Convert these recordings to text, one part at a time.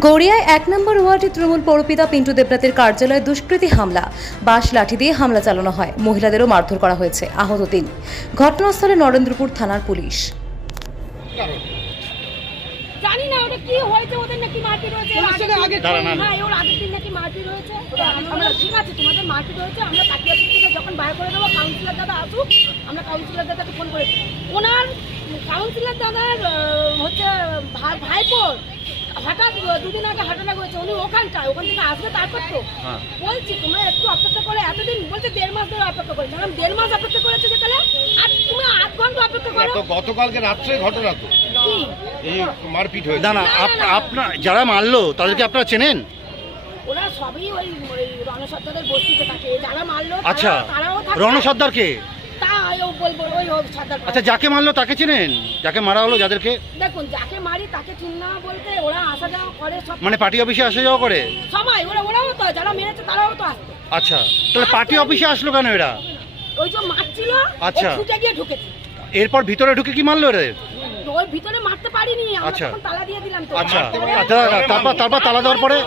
গড়িয়ায় এক নম্বর ওয়ার্ডে তৃণমূল পৌরপিতা পিন্টু দেবনাথের কার্যালয়ে দুষ্কৃতী হামলা। বাঁশ লাঠি দিয়ে হামলা চালানো হয়। মহিলাদেরও মারধর করা হয়েছে। আহত তিন। ঘটনাস্থলে নরেন্দ্রপুর থানার পুলিশ। জানি না ওটা কি হয়েছে ওদের নাকি দিন- হ্যাঁ ওর আগের দিন নাকি আমরা ঠিক আছে তোমাদের মারপিট হয়েছে আমরা তাকিয়ে যখন বাইরে করে দেবো কাউন্সিলর দাদা আসুক আমরা কাউন্সিলর দাদাকে ফোন করেছি ওনার কাউন্সিলর দাদার হচ্ছে ভাই- ভাইপোর হঠাৎ দুদিন আগে হার্ট অ্যাটাক হয়েছে উনি ওখানটায় ওখান থেকে আসবে তারপর তো। বলছি তোমরা একটু অপেক্ষা করে এতদিন বলছে দেড় মাস ধরে অপেক্ষা করেছি। ম্যাডাম দেড় মাস অপেক্ষা করেছে যেখানে আর তুমি আধ ঘণ্টা অপেক্ষা করো? তো গতকালকে রাত্রে ঘটনা তো। এই মারপিট হয়েছে। না না আপনার যারা মারলো তাদেরকে আপনারা চেনেন? ওরা সবই ওই রণসত্তাদের বস্তিতে থাকে। যারা মারলো আচ্ছা রণ সর্দারকে ও বলব ওই ও সর্দার আচ্ছা যাকে মারলো তাকে চেনেন? যাকে মারা হলো যাদেরকে? দেখুন যাকে মারি তাকে চিন্না বলতে ওরা আসা যাওয়া করে সব মানে পার্টি অফিসে আসা যাওয়া করে? সবাই ওরা ওরাও তো যারা মেরেছে তারাও তো আসতো আচ্ছা তাহলে পার্টি অফিসে আসলো কেন এরা? ওই যে মারছিল আচ্ছা। ছুটে গিয়ে ঢুকেছে। এরপর ভিতরে ঢুকে কি মারলো এরা ওই ভিতরে মারতে পারিনি আমরা আচ্ছা। তখন তালা দিয়ে দিলাম তো। আচ্ছা। আচ্ছা, তারপর তারপর তালা দেওয়ার পরে?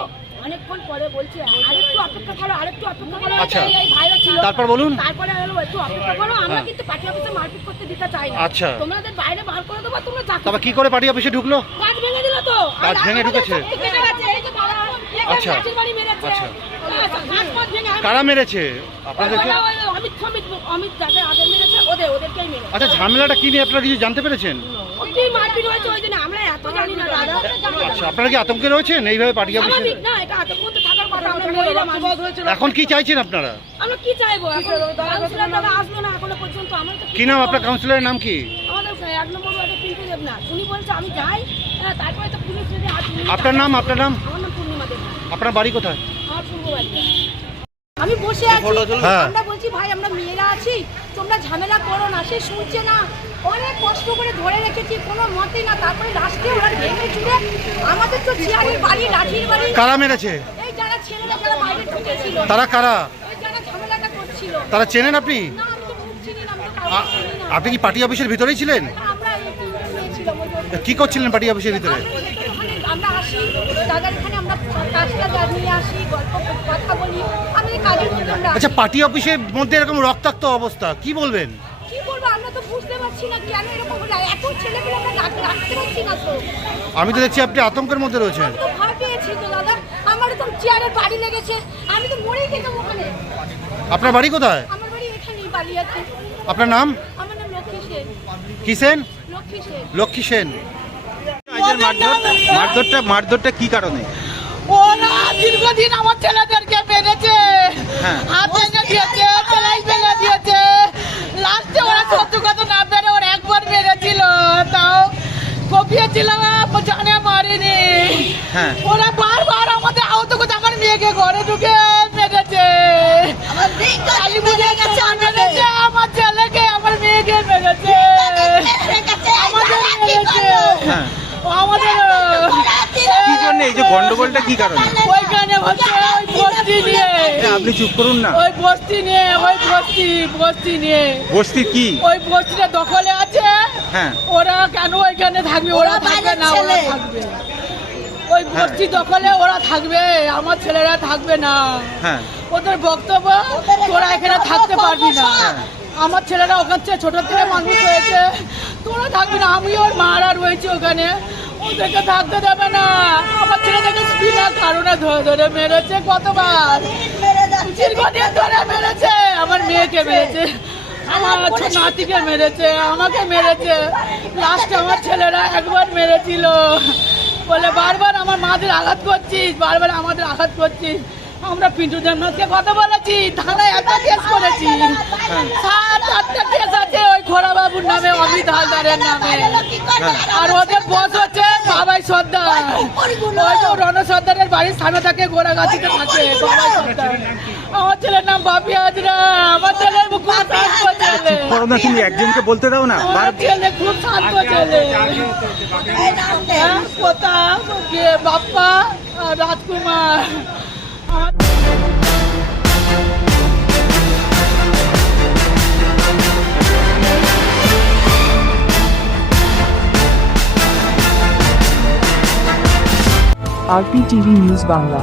অনেকক্ষণ পরে বলছে আরেকটু অপেক্ষা করো আরেকটু অপেক্ষা করো আচ্ছা। ভাইরা ছিল তারপর বলুন তারপরে হলো একটু অপেক্ষা করো আমরা হ্যাঁ। কিন্তু পার্টি অফিসে মারপিট করতে দিতে চাই না আচ্ছা। তোমাদের বাইরে বার করে দেবো তোমরা চাকরি তবে কি করে পার্টি অফিসে ঢুকলো কাজ ভেঙে দিল তো কাজ ভেঙে ঢুকেছে? আচ্ছা। মেরেছে। আচ্ছা। কারা মেরেছে আপনাদেরকে ওই অমিত ফমিত অমিত যাদের আগে মেরেছে ওদের ওদেরকেই মেরেছে। আচ্ছা ঝামেলাটা কি নিয়ে আপনারা কিছু জানতে পেরেছেন? ওইটাই মারপিট হয়েছে ওই জন্য আমরা এত জানি না দাদা। আচ্ছা আপনারা কি আতঙ্কে রয়েছেন এইভাবে পার্টি অফিসে? স্বাভাবিক না এটা আতঙ্ক তো থাকার কথা আমরা মহিলা মানুষ। এখন কি চাইছেন আপনারা? আমরা কি চাইব? এখন কাউন্সিলর দাদা আসলো না এখনও পর্যন্ত আমরা তো কি নাম আপনার কাউন্সিলরের নাম কি? আমাদের এক নম্বর ওয়ার্ডে পিন্টু দেবনাথ। উনি বলছে আমি যাই হ্যাঁ, তারপরে তো পুলিশ যদি হাত আপনার নাম আপনার নাম? আমার নাম পূর্ণিমা দেবনাথ। আপনার বাড়ি কোথায়? আমার পূর্ব বাড়ি আমি বসে আছি। হ্যাঁ। আমরা বলছি ভাই আমরা মেয়েরা আছি তোমরা ঝামেলা করো না সে শুনছে না। অনেক কষ্ট করে ধরে রেখেছি কোনো মতে না। তারপরে লাস্টে ওরা ভেঙে চুড়ে আমাদের তো চেয়ারের বাড়ি লাঠির বাড়ি। কারা মেরেছে? এই যারা ছেলেরা যারা বাইরে ঢুকেছিল। তারা কারা? ওই যারা ঝামেলাটা করছিল। তারা চেনেন আপনি? না আমি তো মুখ চিনি না আমি তো আ- চিনি না। আপনি কি পার্টি অফিসের ভিতরেই ছিলেন? আমরা একটু গিয়েছিলাম ওই যে- কি করছিলেন পার্টি অফিসের ভিতরে? আমরা আসি দাদার এখানে আমরা কাজটা জানিয়ে আসি গল্প কথা বলি। আচ্ছা পার্টি অফিসের মধ্যে এরকম রক্তাক্ত অবস্থা কি বলবেন? কি করব আমরা তো বুঝতে পারছি না কেন এরকম হলো এত ছেলেগুলো আমরা রাখতে পারছি না তো। আমি তো দেখছি আপনি আতঙ্কের মধ্যে রয়েছেন। তো ভয় পেয়েছি তো দাদা। আমার তো চেয়ারের বাড়ি লেগেছে আমি তো মরেই যেতাম ওখানে। আপনার বাড়ি কোথায়? আমার বাড়ি এখানেই বাড়ি আপনার নাম? আমার নাম লক্ষ্মী সেন। কি সেন? লক্ষ্মী সেন। লক্ষ্মী সেন। মারধরটা মারধরটা কি কারণে? দীর্ঘদিন আমার ছেলেদেরকে মেরেছে হ্যাঁ। হাত ভেঙে দিয়েছে সেলাই ভেঙে দিয়েছে। লাস্টে ওরা সত্য কথা না মেরে ওরা একবার মেরেছিল। তাও কপিয়েছিলাম জানে মারিনি। হ্যাঁ। ওরা বারবার আমাদের আহত করতে আমার মেয়েকে ঘরে ঢুকে মেরেছে। আমার ছেলেকে আমার মেয়েকে মেরেছে আমাদের মেরেছে হ্যাঁ আমাদের কি জন্য এই যে গন্ডগোলটা কি কারণে? ওইখানে হচ্ছে ওই বস্তি নিয়ে। আপনি চুপ করুন না। ওই বস্তি নিয়ে ওই বস্তি বস্তি নিয়ে। বস্তি কি? ওই বস্তিটা দখলে আছে। হ্যাঁ। ওরা কেন ওইখানে থাকবে? ওরা থাকবে না ওরা থাকবে। ওই বস্তি দখলে ওরা থাকবে আমার ছেলেরা থাকবে না। হ্যাঁ। ওদের বক্তব্য তোরা এখানে থাকতে পারবি না। আমার ছেলেরা ওখান থেকে ছোট থেকে মানুষ হয়েছে। তোরা থাকবি না আমি ওর মারা রয়েছে ওখানে। ওদেরকে থাকতে দেবে না। আমার ছেলেদেরকে বিনা কারণে ধরে ধরে মেরেছে কতবার? ধরে মেরেছে। আমার মেয়েকে মেরেছে। আমার মেরেছে। আমাকে মেরেছে। লাস্টে আমার ছেলেরা একবার বলে, বারবার আমার মাদের আঘাত করছিস, বারবার আমাদের আঘাত করছিস। আমরা পিন্টু দেবনাথকে কথা বলেছি, থানায় একটা কেস করেছি। কেস আছে ওই বাবুর নামে, অমিত হালদারের নামে। আর ওদের বস হচ্ছে বাবাই সর্দার। ওই তো রণ সর্দারের বাড়ির স্থানে থাকে গোড়াগাছিতে থাকে। বাবাই সর্দার। আমার ছেলের নাম বাপি হাজরা। আমার ছেলে। করো না তুমি একজনকে বলতে দাও না আমার ছেলে খুব শান্ত ছেলে। কোথা প্রতাপ বাপ্পা রাজকুমার। RPTV news Bangla